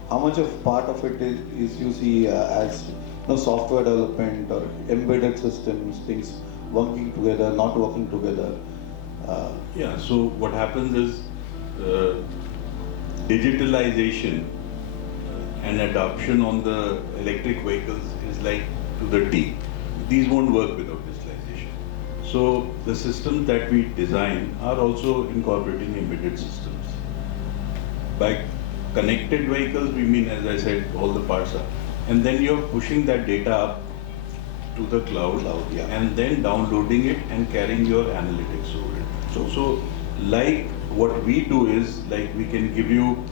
how much of part of it is you see as software development or embedded systems, things working together, not working together? Yeah, so what happens is digitalization and adoption on the electric vehicles is like to the T. These won't work without digitalization. So the systems that we design are also incorporating embedded systems. By connected vehicles, we mean, as I said, all the parts are. And then you're pushing that data up to the cloud, yeah. and then downloading it and carrying your analytics over it. So like what we do is, like, we can give you,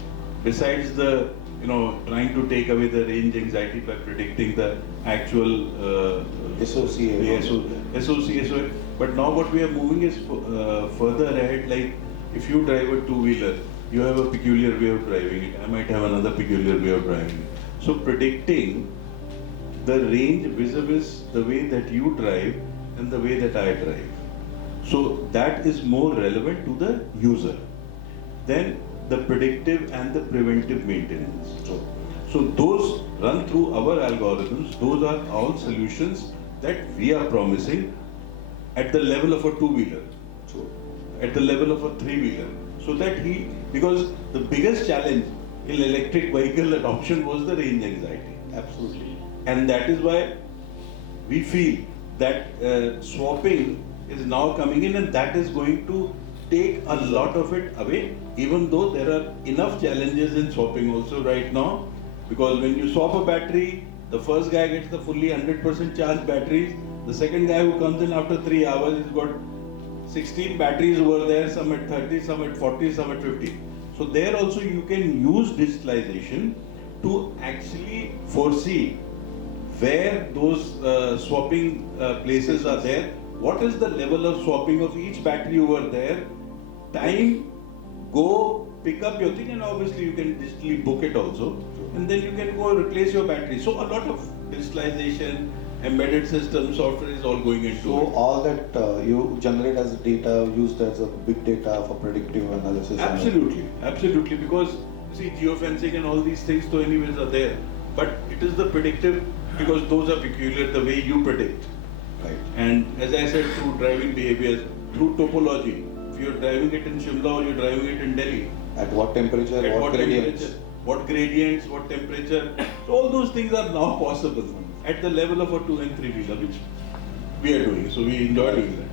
besides the trying to take away the range anxiety by predicting the actual SOC. But now what we are moving is further ahead. Like, if you drive a two-wheeler, you have a peculiar way of driving it. I might have another peculiar way of driving it. So predicting the range vis-a-vis the way that you drive and the way that I drive. So that is more relevant to the user than the predictive and the preventive maintenance. So those run through our algorithms. Those are all solutions that we are promising at the level of a two-wheeler, at the level of a three-wheeler. So that because the biggest challenge in electric vehicle adoption was the range anxiety. Absolutely. And that is why we feel that swapping is now coming in, and that is going to take a lot of it away, even though there are enough challenges in swapping also right now. Because when you swap a battery, the first guy gets the fully 100% charged batteries. The second guy who comes in after 3 hours, he's got 16 batteries over there, some at 30, some at 40, some at 50. So there also you can use digitalization to actually foresee where those swapping places are there. What is the level of swapping of each battery over there? Time, go pick up your thing, and obviously you can digitally book it also. And then you can go replace your battery. So a lot of digitalization, embedded system software is all going into So it. all that you generate as data, used as a big data for predictive analysis. Absolutely, absolutely. Because you see, geofencing and all these things, though, anyways, are there. But it is the predictive, because those are peculiar, the way you predict. Right. And as I said, through driving behaviors, through topology. If you're driving it in Shimla or you're driving it in Delhi. At what temperature, At what gradients? temperature, what gradients, what temperature. So all those things are now possible at the level of a 2 and 3 wheeler, which we are doing. So we enjoy doing that.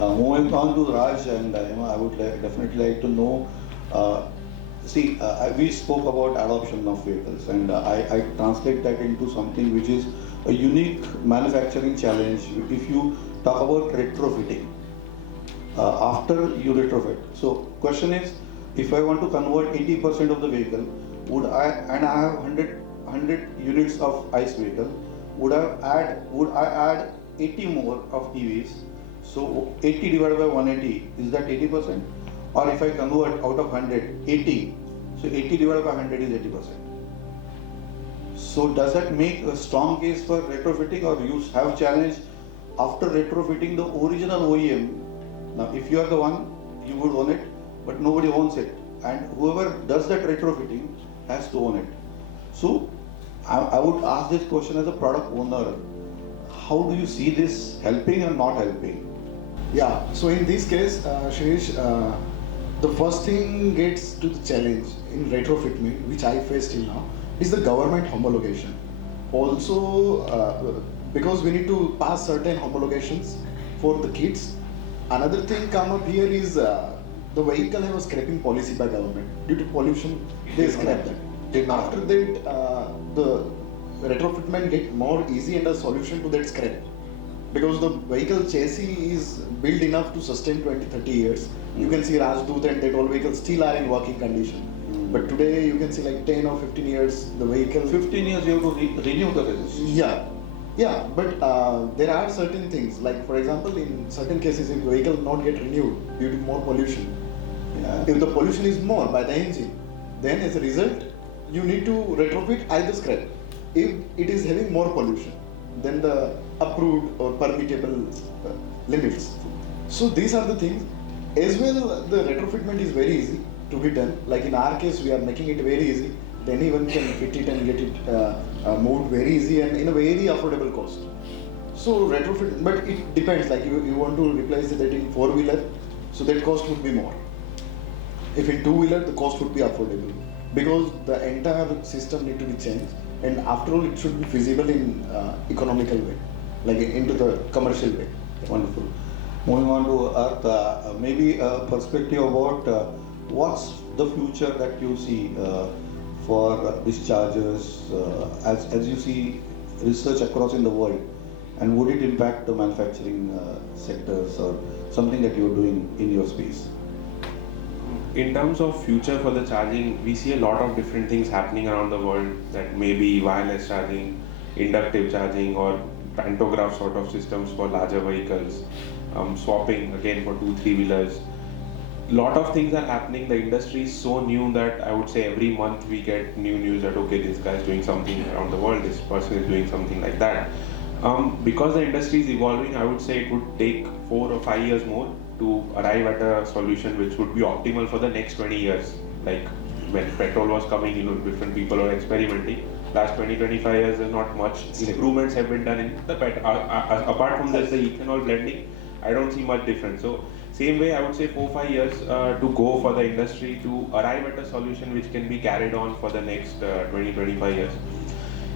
Moving on to Raj, and I would definitely like to know. We spoke about adoption of vehicles, and I translate that into something which is a unique manufacturing challenge. If you talk about retrofitting, after you retrofit. So, question is, if I want to convert 80% of the vehicle, I have 100 units of ICE vehicle, would I add 80 more of EVs? So 80 divided by 180, is that 80%? Or if I convert out of 100, 80, so 80 divided by 100 is 80%. So does that make a strong case for retrofitting, or you have challenge after retrofitting the original OEM? Now if you are the one, you would own it, but nobody owns it. And whoever does that retrofitting has to own it. So I would ask this question as a product owner. How do you see this helping or not helping? Yeah, so in this case, Shirish, the first thing gets to the challenge in retrofitment, which I face till now, is the government homologation. Also, because we need to pass certain homologations for the kits. Another thing come up here is the vehicle have a scrapping policy by government. Due to pollution, they scrap that. After that, the retrofitment get more easy and a solution to that scrap. Because the vehicle chassis is built enough to sustain 20-30 years. You can see Rajdut and that all vehicles still are in working condition. But today you can see like 10 or 15 years, the vehicle... 15 years you have to renew the registration. Yeah, but there are certain things, like for example, in certain cases, if the vehicle not get renewed due to more pollution, if the pollution is more by the engine, then as a result, you need to retrofit either scrap. If it is having more pollution than the approved or permittable limits. So these are the things. As well, the retrofitment is very easy to be done. Like in our case, we are making it very easy. Anyone can fit it and get it moved very easy and in a very affordable cost. So retrofit, but it depends. Like you want to replace that in 4-wheeler, so that cost would be more. If in 2-wheeler, the cost would be affordable because the entire system need to be changed. And after all, it should be feasible in economical way, like into the commercial way. Wonderful. Moving on to Arth, maybe a perspective about what's the future that you see for discharges as you see research across in the world, and would it impact the manufacturing sectors or something that you're doing in your space? In terms of future for the charging, we see a lot of different things happening around the world, that may be wireless charging, inductive charging, or pantograph sort of systems for larger vehicles, swapping again for 2-3-wheelers. Lot of things are happening. The industry is so new that I would say every month we get new news that okay, this guy is doing something around the world, this person is doing something like that. Because the industry is evolving, I would say it would take 4 or 5 years more to arrive at a solution which would be optimal for the next 20 years. Like when petrol was coming, different people were experimenting. Last 20-25 years, there's not much improvements have been done in the apart from this, the ethanol blending, I don't see much difference. So same way, I would say 4-5 years to go for the industry to arrive at a solution which can be carried on for the next 20-25 years.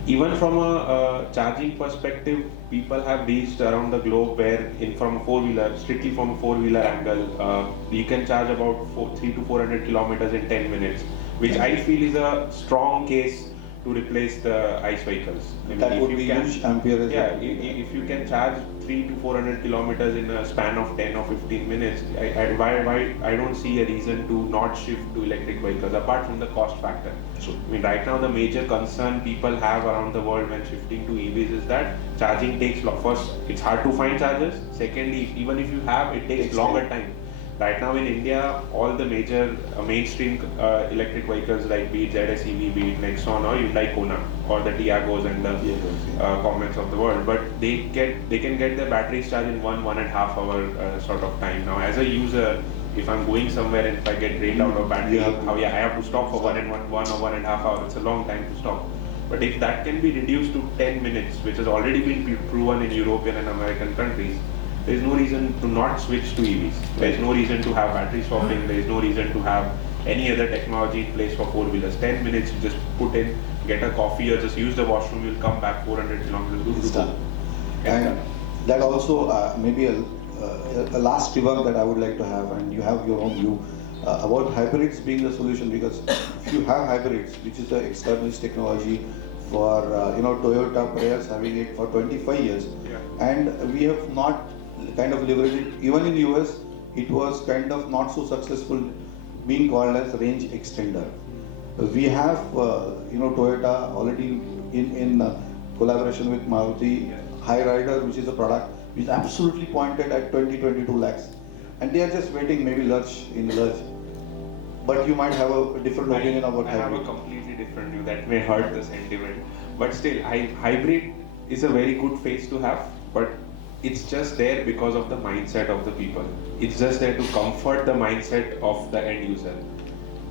Even from a charging perspective, people have reached around the globe where from a 4-wheeler, strictly from a 4-wheeler angle, you can charge about 300 to 400 kilometers in 10 minutes, which I feel is a strong case to replace the ICE vehicles. That would be huge ampere. Yeah, if you can charge 300 to 400 kilometers in a span of 10 or 15 minutes, I don't see a reason to not shift to electric vehicles apart from the cost factor. So, right now the major concern people have around the world when shifting to EVs is that charging takes first, it's hard to find chargers. Secondly, even if you have, it takes longer time. Right now in India, all the major mainstream electric vehicles like be it ZS EV, be it Nexon or Hyundai Kona or the Tiagos and the Comets of the world, but they can get their batteries charged in 1.5 hour sort of time. Now as a user, if I'm going somewhere and if I get drained out of battery, I have to stop for 1 or 1.5 hours. It's a long time to stop. But if that can be reduced to 10 minutes, which has already been proven in European and American countries, there is no reason to not switch to EVs. There is no reason to have battery swapping. There is no reason to have any other technology in place for 4-wheelers. 10 minutes, you just put in, get a coffee or just use the washroom, you'll come back 400 kilometers. It's done. And That also maybe a last remark that I would like to have, and you have your own view about hybrids being the solution, because if you have hybrids, which is an established technology for Toyota players having it for 25 years, and we have not kind of leveraged it. Even in US, it was kind of not so successful, being called as range extender. We have Toyota already in collaboration with Maruti, High Rider, which is a product which is absolutely pointed at 20-22 lakhs, and they are just waiting maybe lurch. But you might have a different opinion about I have hybrid. a completely different view that may hurt the sentiment, but still, hybrid is a very good phase to have, but it's just there because of the mindset of the people. It's just there to comfort the mindset of the end user.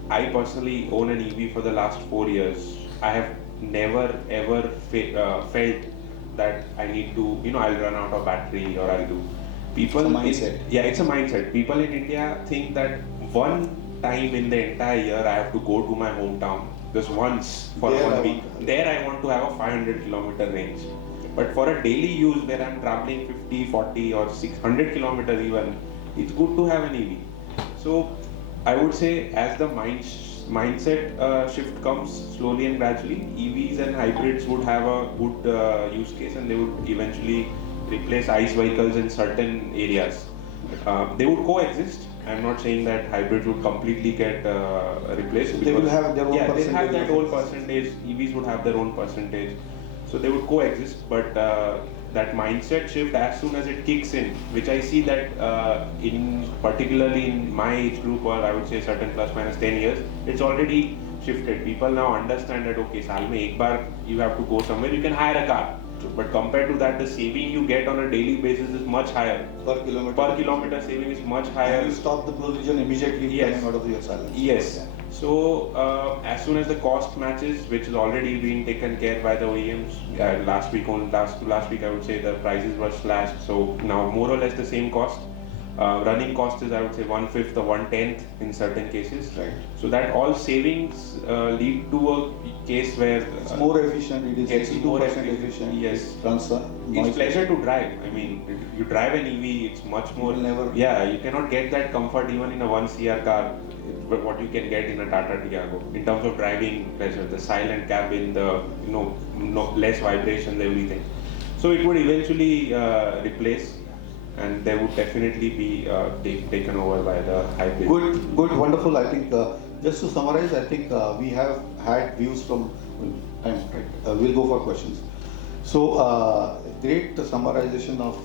I personally own an EV for the last 4 years. I have never ever felt that I need to, I'll run out of battery or I'll do. People, It's a mindset. It's a mindset. People in India think that one time in the entire year I have to go to my hometown just once for There 1 week. There I want to have a 500-kilometer range. But for a daily use where I'm traveling 50, 40 or 600 kilometers even, it's good to have an EV. So I would say as the mindset shift comes slowly and gradually, EVs and hybrids would have a good use case, and they would eventually replace ICE vehicles in certain areas. They would coexist. I'm not saying that hybrids would completely get replaced. They will have their own percentage. They have their own percentage. percentage. EVs would have their own percentage. So they would coexist, but that mindset shift, as soon as it kicks in, which I see that particularly in my age group, or I would say certain plus minus 10 years, it's already shifted. People now understand that okay, saal mein ek baar you have to go somewhere, you can hire a car. But compared to that, the saving you get on a daily basis is much higher. Per kilometer. Per kilometer saving is much higher. And you stop the collision immediately Yes. coming out of your salary. Yes. So as soon as the cost matches, which is already being taken care by the OEMs, last week I would say the prices were slashed. So now more or less the same cost. Running cost is I would say 1/5 or 1/10 in certain cases. Right. So that all savings lead to a case where It's more efficient. It is It's more 82% efficient. yes. It runs It's pleasure to drive. I mean, you drive an EV, it's much more. You'll never- Yeah, you cannot get that comfort even in a 1 CR car. What you can get in a Tata Tiago in terms of driving pleasure, the silent cabin, the no less vibrations, everything. So it would eventually replace, and there would definitely be taken over by the hybrid. Good, wonderful. I think just to summarize, I think we have had views from time. Right. We'll go for questions. So great summarization of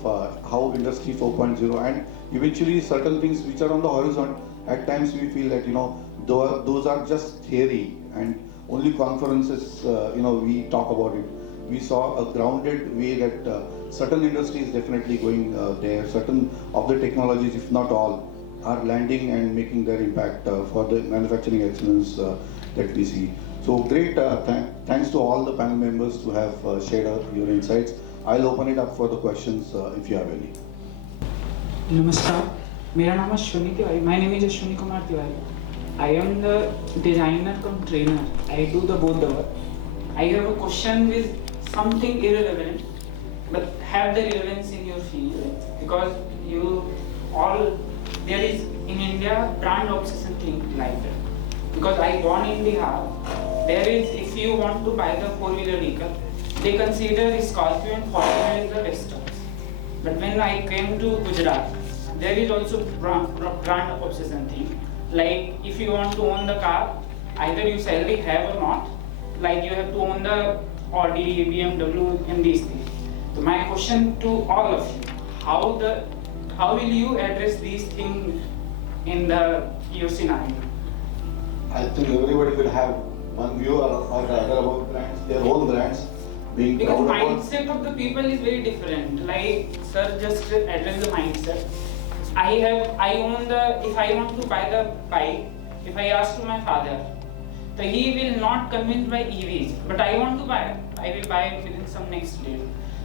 how Industry 4.0 and eventually certain things which are on the horizon. At times we feel that those are just theory, and only conferences we talk about it. We saw a grounded way that certain industries definitely going there. Certain of the technologies, if not all, are landing and making their impact for the manufacturing excellence that we see. So great, thanks to all the panel members to have shared your insights. I'll open it up for the questions if you have any. नमस्कार, मेरा नाम Ashwini Tiwari. My name is Ashwini Kumar Tiwari. I am the designer cum trainer. I do both the work. I have a question with something irrelevant, but have the relevance in your field, because there is in India brand obsession thing like that. Because I born in Bihar, there is, if you want to buy the 4-wheeler vehicle, they consider Scorpio and Fortuner as the best choice. But when I came to Gujarat, there is also brand obsession thing. Like if you want to own the car, either you sadly have or not. Like you have to own the Audi, BMW, and these things. So my question to all of you: how will you address these things in your scenario? I think everybody will have one view or rather about brands, their own brands being Because proud about. mindset of the people is very different. Like sir just address the mindset. If I want to buy the bike, if I ask to my father, so he will not convince by EVs, but I want to buy it. I will buy it within some next day.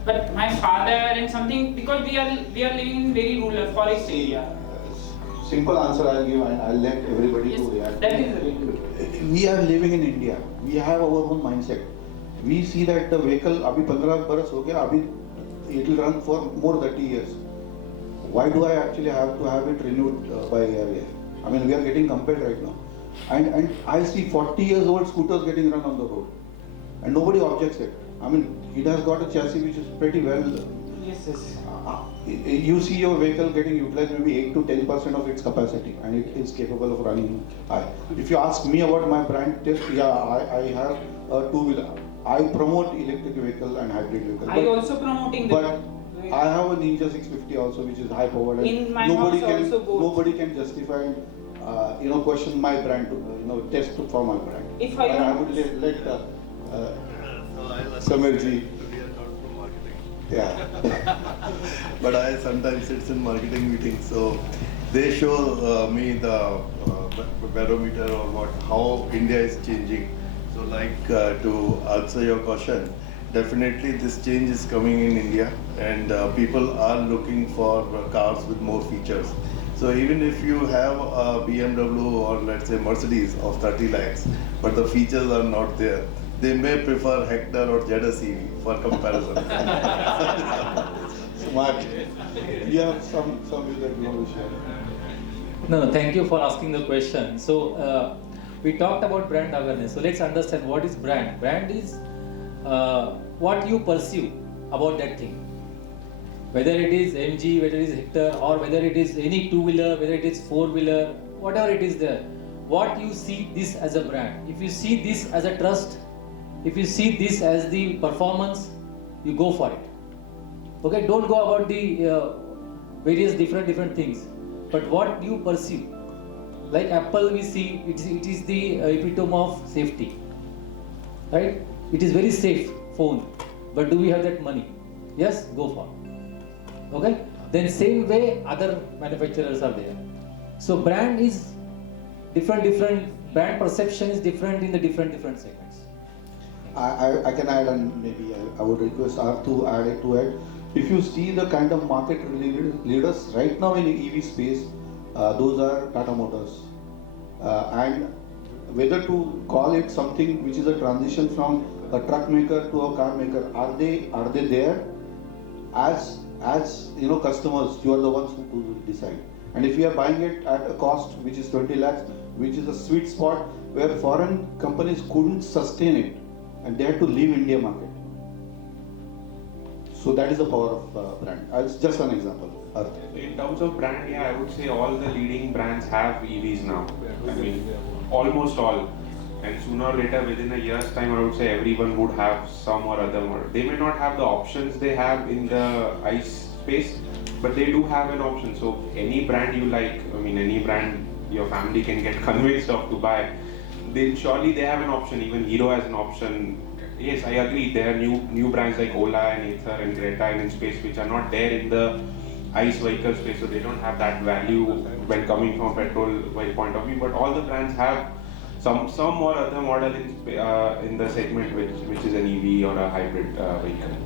But my father and something, because we are living in very rural forest area. Simple answer I'll give and I'll let everybody Yes, to react. that is the reason. We are living in India. We have our own mindset. We see that the vehicle, abhi 15 baras ho gaya, abhi it will run for more 30 years. Why do I actually have to have it renewed by year? I mean, we are getting compared right now. And I see 40 years old scooters getting run on the road. And nobody objects it. I mean, it has got a chassis which is pretty well. Yes, yes. You see your vehicle getting utilized maybe 8 to 10% of its capacity, and it is capable of running high. If you ask me about my brand test, yeah, I have a two-wheeler. I promote electric vehicle and hybrid vehicle. I also promoting But that. I have a Ninja 650 also, which is high powered. In my nobody house can also both. nobody can justify, question my brand, test for my brand. If I But don't- would let Samirji. Yeah. But I sometimes sit in marketing meetings, so they show me the barometer or how India is changing. So to answer your question, definitely this change is coming in India, and people are looking for cars with more features. So even if you have a BMW or let's say Mercedes of 30 lakhs, but the features are not there, they may prefer Hector or ZS EV for comparison. Smart. You have some view that you want to share. No, thank you for asking the question. So we talked about brand awareness. So let's understand what is brand. Brand is what you perceive about that thing. Whether it is MG, whether it is Hector, or whether it is any two-wheeler, whether it is four-wheeler, whatever it is there. What you see this as a brand. If you see this as a trust, if you see this as the performance, you go for it. Okay, don't go about the various different things, but what you perceive. Like Apple, we see it is the epitome of safety, right? It is very safe phone, but do we have that money? Yes, go for it. Okay. Then same way other manufacturers are there. So brand is different. Brand perception is different in the different segments. I can add, and maybe I would request Arth to add it to it. If you see the kind of market leaders right now in the EV space, those are Tata Motors. And whether to call it something which is a transition from a truck maker to a car maker, are they there? As customers, you are the ones who decide. And if you are buying it at a cost which is 20 lakhs, which is a sweet spot where foreign companies couldn't sustain it, and they had to leave India market. So that is the power of brand. It's just an example. Arth. In terms of brand, yeah, I would say all the leading brands have EVs now. I mean, almost all. And sooner or later, within a year's time, I would say everyone would have some or other model. They may not have the options they have in the ICE space, but they do have an option. So any brand you like, I mean, any brand your family can get convinced of to buy, surely they have an option. Even Hero has an option. Yes, I agree. There are new brands like Ola and Ather and Greta in space which are not there in the ICE vehicle space, so they don't have that value when coming from petrol point of view. But all the brands have some or other model in the segment which is an EV or a hybrid vehicle.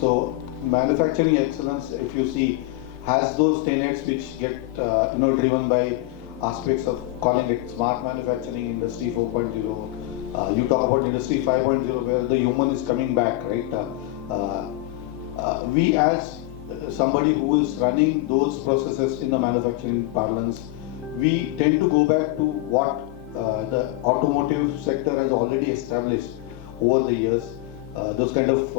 So manufacturing excellence, if you see, has those tenets which get driven by aspects of calling it smart manufacturing, industry 4.0. You talk about industry 5.0 where the human is coming back, right? We as somebody who is running those processes in the manufacturing parlance, we tend to go back to what the automotive sector has already established over the years. Those kind of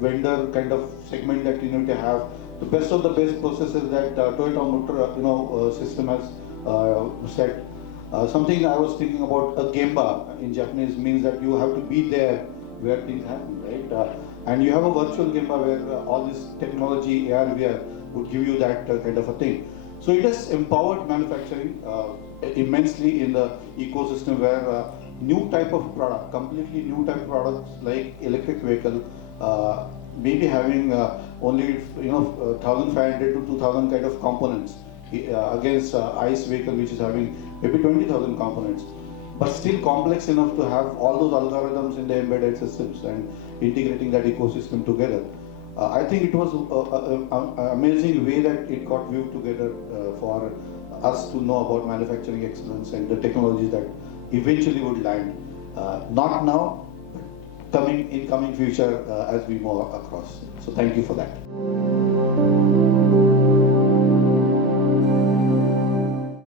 vendor kind of segment that you need to have the best of the best processes that Toyota Motor system has set. Something I was thinking about, a gemba in Japanese means that you have to be there where things happen, right? And you have a virtual gemba where all this technology, AR, VR would give you that kind of a thing. So it has empowered manufacturing immensely in the ecosystem where new type of product, completely new type of products like electric vehicle, maybe having only 1,500 to 2,000 kind of components against ICE vehicle which is having maybe 20,000 components, but still complex enough to have all those algorithms in the embedded systems and integrating that ecosystem together. I think it was an amazing way that it got viewed together for us to know about manufacturing excellence and the technologies that eventually would land. Not now, but coming future as we move across. So thank you for that.